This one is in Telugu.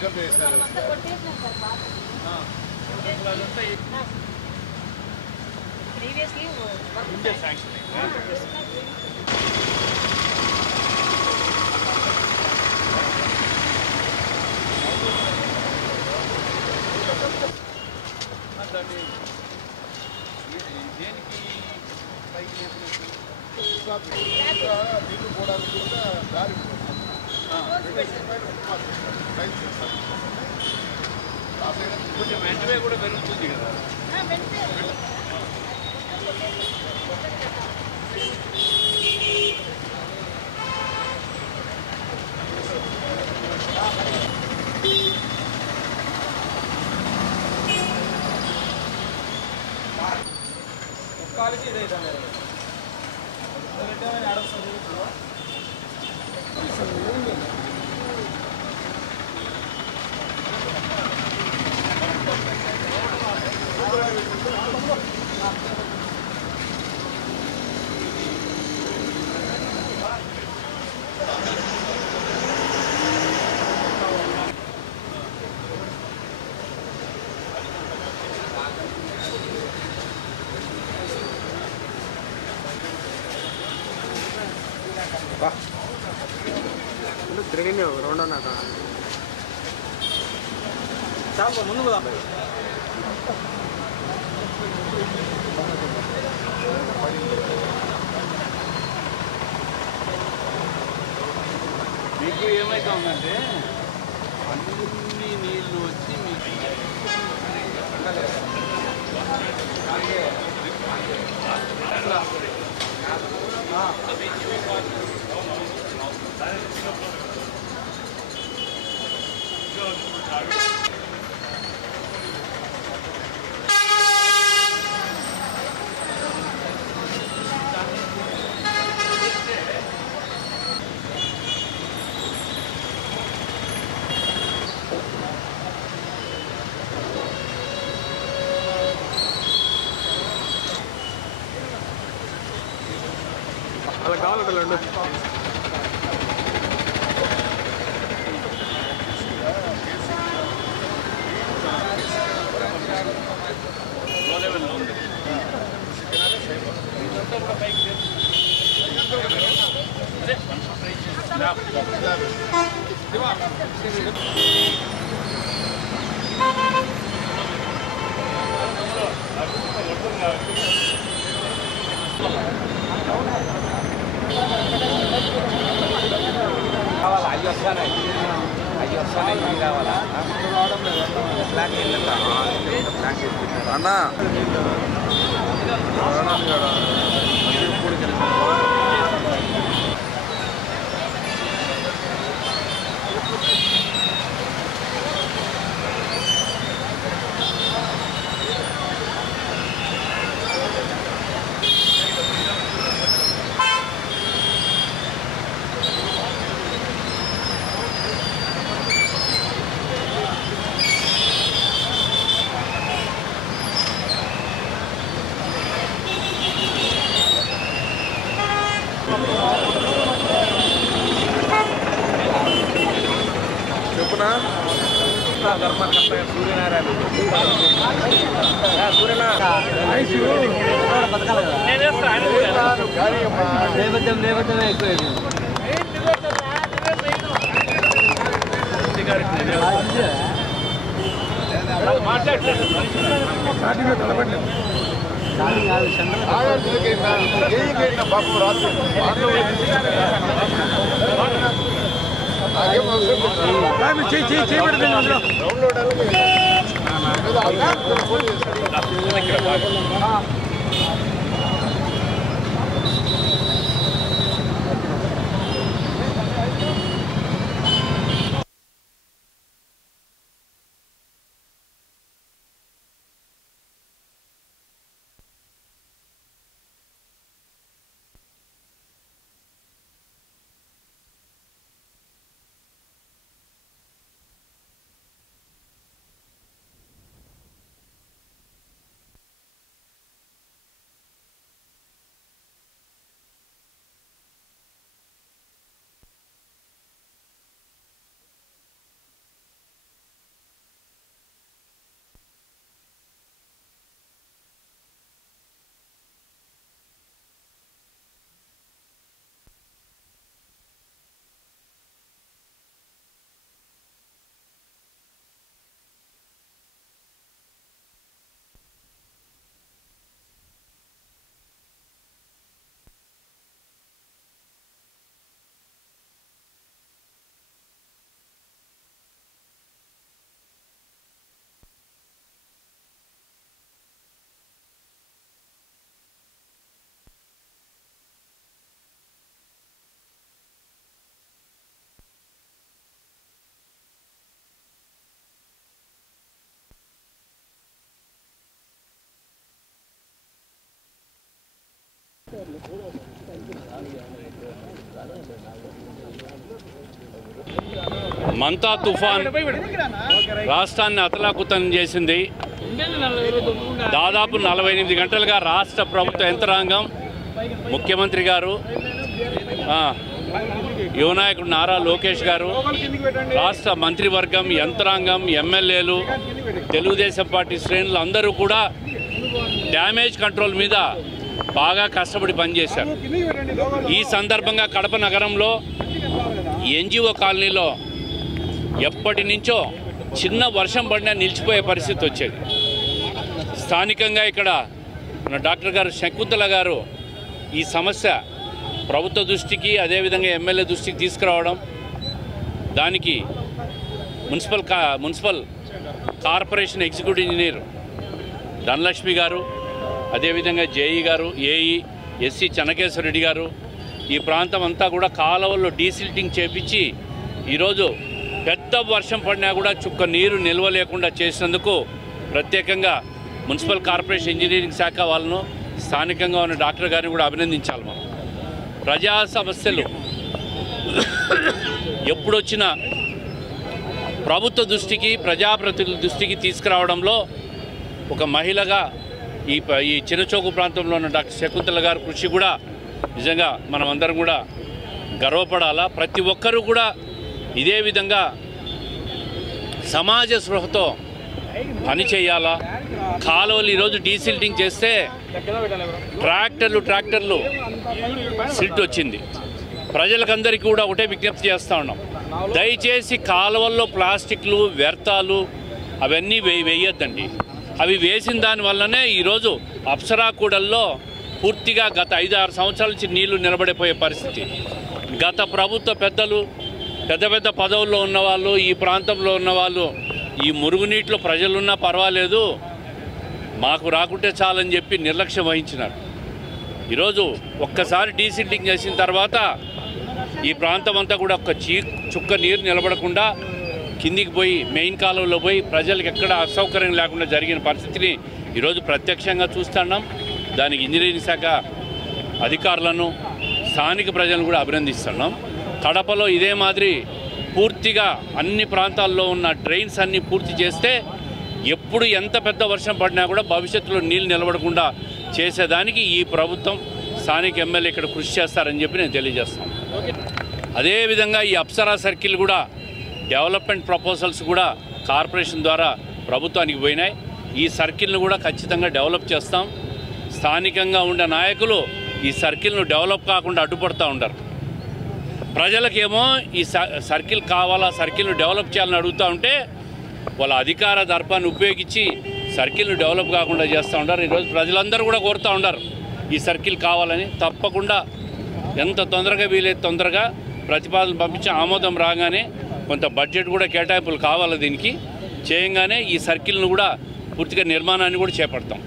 పక్కన వేశారు. దేనికి నీళ్లు పోవడానికి కూడా దారి కొంచెం వెంటనే కూడా పెరుగుతుంది కదా. కాలేజీ ఇదైతే తిరిగి రెండు అన్నాక చాలా ముందు కదా మీకు ఏమైతే ఉందంటే అన్ని నీళ్ళు వచ్చి మీకు అలా కావాలంటే లడ్డు కావాలా అయ్యి వస్తాయి కావాలా అన్నా చెప్పునా నేపథ్యమే ఎక్కువ పాపం రాత్రి మంతా తుఫాన్ రాష్ట్రాన్ని అతలాకుతలం చేసింది. దాదాపు 48 గంటలుగా రాష్ట్ర ప్రభుత్వ యంత్రాంగం, ముఖ్యమంత్రి గారు, యువనాయకుడు నారా లోకేష్ గారు, రాష్ట్ర మంత్రివర్గం, యంత్రాంగం, ఎమ్మెల్యేలు, తెలుగుదేశం పార్టీ శ్రేణులు అందరూ కూడా డ్యామేజ్ కంట్రోల్ మీద బాగా కష్టపడి పనిచేశారు. ఈ సందర్భంగా కడప నగరంలో ఎన్జిఓ కాలనీలో ఎప్పటి నుంచో చిన్న వర్షం పడినా నిలిచిపోయే పరిస్థితి వచ్చేది. స్థానికంగా ఇక్కడ మన డాక్టర్ గారు శకుంతల గారు ఈ సమస్య ప్రభుత్వ దృష్టికి, అదేవిధంగా ఎమ్మెల్యే దృష్టికి తీసుకురావడం, దానికి municipal corporation executive engineer Dhanalakshmi గారు, అదేవిధంగా జేఈ గారు, ఏఈ ఎస్సీ చెన్నకేశ్వరరెడ్డి గారు ఈ ప్రాంతం అంతా కూడా కాలువల్లో డీసిల్టింగ్ చేపించి ఈరోజు పెద్ద వర్షం పడినా కూడా చుక్క నీరు నిల్వ లేకుండా చేసినందుకు ప్రత్యేకంగా మున్సిపల్ కార్పొరేషన్ ఇంజనీరింగ్ శాఖ వాళ్ళను, స్థానికంగా ఉన్న డాక్టర్ గారిని కూడా అభినందించాలి. మనం ప్రజా సమస్యలు ఎప్పుడొచ్చినా ప్రభుత్వ దృష్టికి, ప్రజాప్రతినిధుల దృష్టికి తీసుకురావడంలో ఒక మహిళగా ఈ చిన్నచోకు ప్రాంతంలో ఉన్న డాక్టర్ శకుంతల గారి కృషి కూడా నిజంగా మనం అందరం కూడా గర్వపడాలా. ప్రతి ఒక్కరూ కూడా ఇదే విధంగా సమాజ స్పృహతో పని చేయాలా. కాలువలు ఈరోజు డీసిల్టింగ్ చేస్తే ట్రాక్టర్లు సిల్ట్ వచ్చింది. ప్రజలకందరికీ కూడా ఒకటే విజ్ఞప్తి చేస్తూ ఉన్నాం, దయచేసి కాలువల్లో ప్లాస్టిక్లు, వ్యర్థాలు అవన్నీ వేయొద్దండి. అవి వేసిన దానివల్లనే ఈరోజు అప్సరా కూడల్లో పూర్తిగా గత 5-6 సంవత్సరాల నుంచి నీళ్లు నిలబడిపోయే పరిస్థితి. గత ప్రభుత్వ పెద్దలు, పెద్ద పదవుల్లో ఉన్నవాళ్ళు, ఈ ప్రాంతంలో ఉన్నవాళ్ళు ఈ మురుగునీటిలో ప్రజలున్నా పర్వాలేదు, మాకు రాకుంటే చాలని చెప్పి నిర్లక్ష్యం వహించినారు. ఈరోజు ఒక్కసారి డీసిల్టింగ్ చేసిన తర్వాత ఈ ప్రాంతం అంతా కూడా ఒక్క చుక్క నీరు నిలబడకుండా కిందికి పోయి మెయిన్ కాలువలో పోయి ప్రజలకు ఎక్కడ అసౌకర్యం లేకుండా జరిగిన పరిస్థితిని ఈరోజు ప్రత్యక్షంగా చూస్తున్నాం. దానికి ఇంజనీరింగ్ శాఖ అధికారులను, స్థానిక ప్రజలను కూడా అభినందిస్తున్నాం. కడపలో ఇదే మాదిరి పూర్తిగా అన్ని ప్రాంతాల్లో ఉన్న డ్రైన్స్ అన్నీ పూర్తి చేస్తే ఎప్పుడు ఎంత పెద్ద వర్షం పడినా కూడా భవిష్యత్తులో నీళ్ళు నిలబడకుండా చేసేదానికి ఈ ప్రభుత్వం, స్థానిక ఎమ్మెల్యే ఇక్కడ కృషి చేస్తారని చెప్పి నేను తెలియజేస్తాను. అదేవిధంగా ఈ అప్సరా సర్కిల్ కూడా డెవలప్మెంట్ ప్రపోజల్స్ కూడా కార్పొరేషన్ ద్వారా ప్రభుత్వానికి పోయినాయి. ఈ సర్కిల్ను కూడా ఖచ్చితంగా డెవలప్ చేస్తాం. స్థానికంగా ఉండే నాయకులు ఈ సర్కిల్ను డెవలప్ కాకుండా అడ్డుపడుతూ ఉంటారు. ప్రజలకేమో ఈ సర్కిల్ కావాలా, సర్కిల్ను డెవలప్ చేయాలని అడుగుతూ ఉంటే వాళ్ళ అధికార దర్పాన్ని ఉపయోగించి సర్కిల్ను డెవలప్ కాకుండా చేస్తూ ఉంటారు. ఈరోజు ప్రజలందరూ కూడా కోరుతూ ఉంటారు ఈ సర్కిల్ కావాలని. తప్పకుండా ఎంత తొందరగా వీలైతే తొందరగా ప్రతిపాదన పంపించి ఆమోదం రాగానే కొంత బడ్జెట్ కూడా కేటాయింపులు కావాలి, దీనికి చేయంగానే ఈ సర్కిల్ను కూడా పూర్తిగా నిర్మాణాన్ని కూడా చేపడతాం.